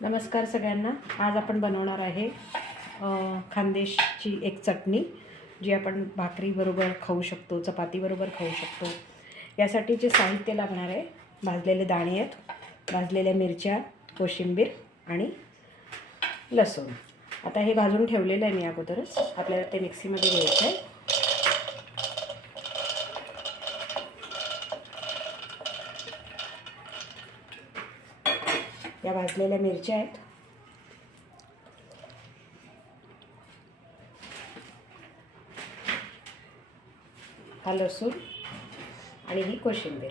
नमस्कार सगळ्यांना। आज आपण बनवणार आहे खानदेशची एक चटणी, जी आपण भाकरीबरोबर खाऊ शकतो, चपातीबरोबर खाऊ शकतो। यासाठी जे साहित्य लागणार आहे, भाजलेले दाणे आहेत, भाजलेल्या मिरच्या, कोशिंबीर आणि लसूण। आता हे भाजून ठेवलेलं आहे मी अगोदरच, आपल्याला ते मिक्सीमध्ये घ्यायचं आहे। या भाजलेल्या मिरच्या आहेत, हा लसूण आणि ही कोशिंबीर।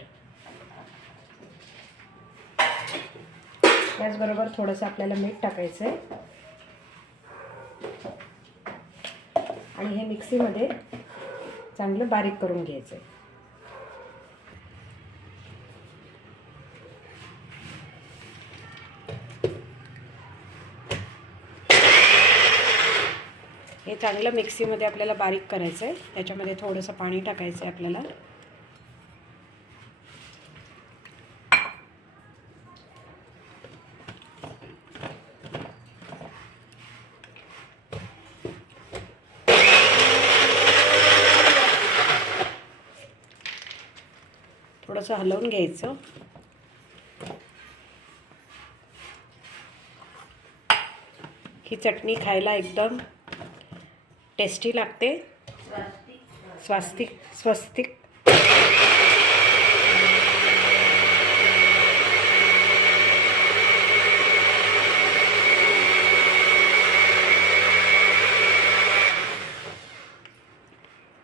त्याचबरोबर थोडंसं आपल्याला मीठ टाकायचं आहे आणि हे मिक्सीमध्ये चांगलं बारीक करून घ्यायचं आहे। हे चांगलं मिक्सीमध्ये आपल्याला बारीक करायचं आहे। त्याच्यामध्ये थोडंसं पाणी टाकायचं आहे आपल्याला। थोडंसं हलवून घ्यायचं। ही चटणी खायला एकदम टेस्टी लागते, स्वस्तिक।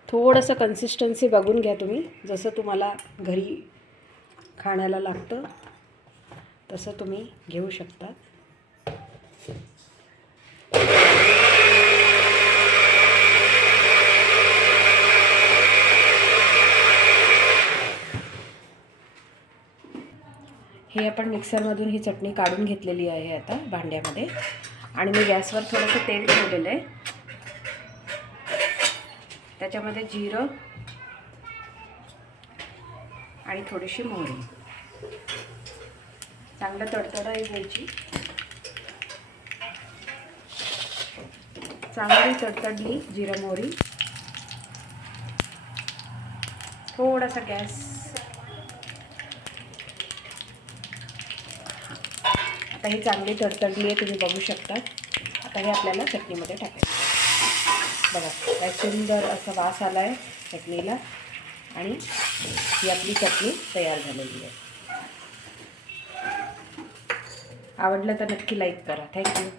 थोडंसं कन्सिस्टन्सी बघून घ्या तुम्ही, जसं तुम्हाला घरी खाण्याला लागतं तसं तुम्ही घेऊ शकता। हे आपण मिक्सरमधून ही चटणी काढून घेतलेली आहे आता भांड्यामध्ये, आणि मी गॅसवर थोडंसं तेल ठेवलेलं आहे। त्याच्यामध्ये जिरं आणि थोडीशी मोहरी चांगलं तडतडाई द्यायची। चांगली तडतडली जिरं मोहरी, थोडासा गॅस, आता ही चांगली तडतडली आहे, तुम्ही बघू शकता। आता हे आपल्याला चटणीमध्ये टाकायचं। बघा काय सुंदर असा वास आला आहे चटणीला, आणि ही आपली चटणी तयार झालेली आहे। आवडलं तर नक्की लाईक करा। थँक्यू।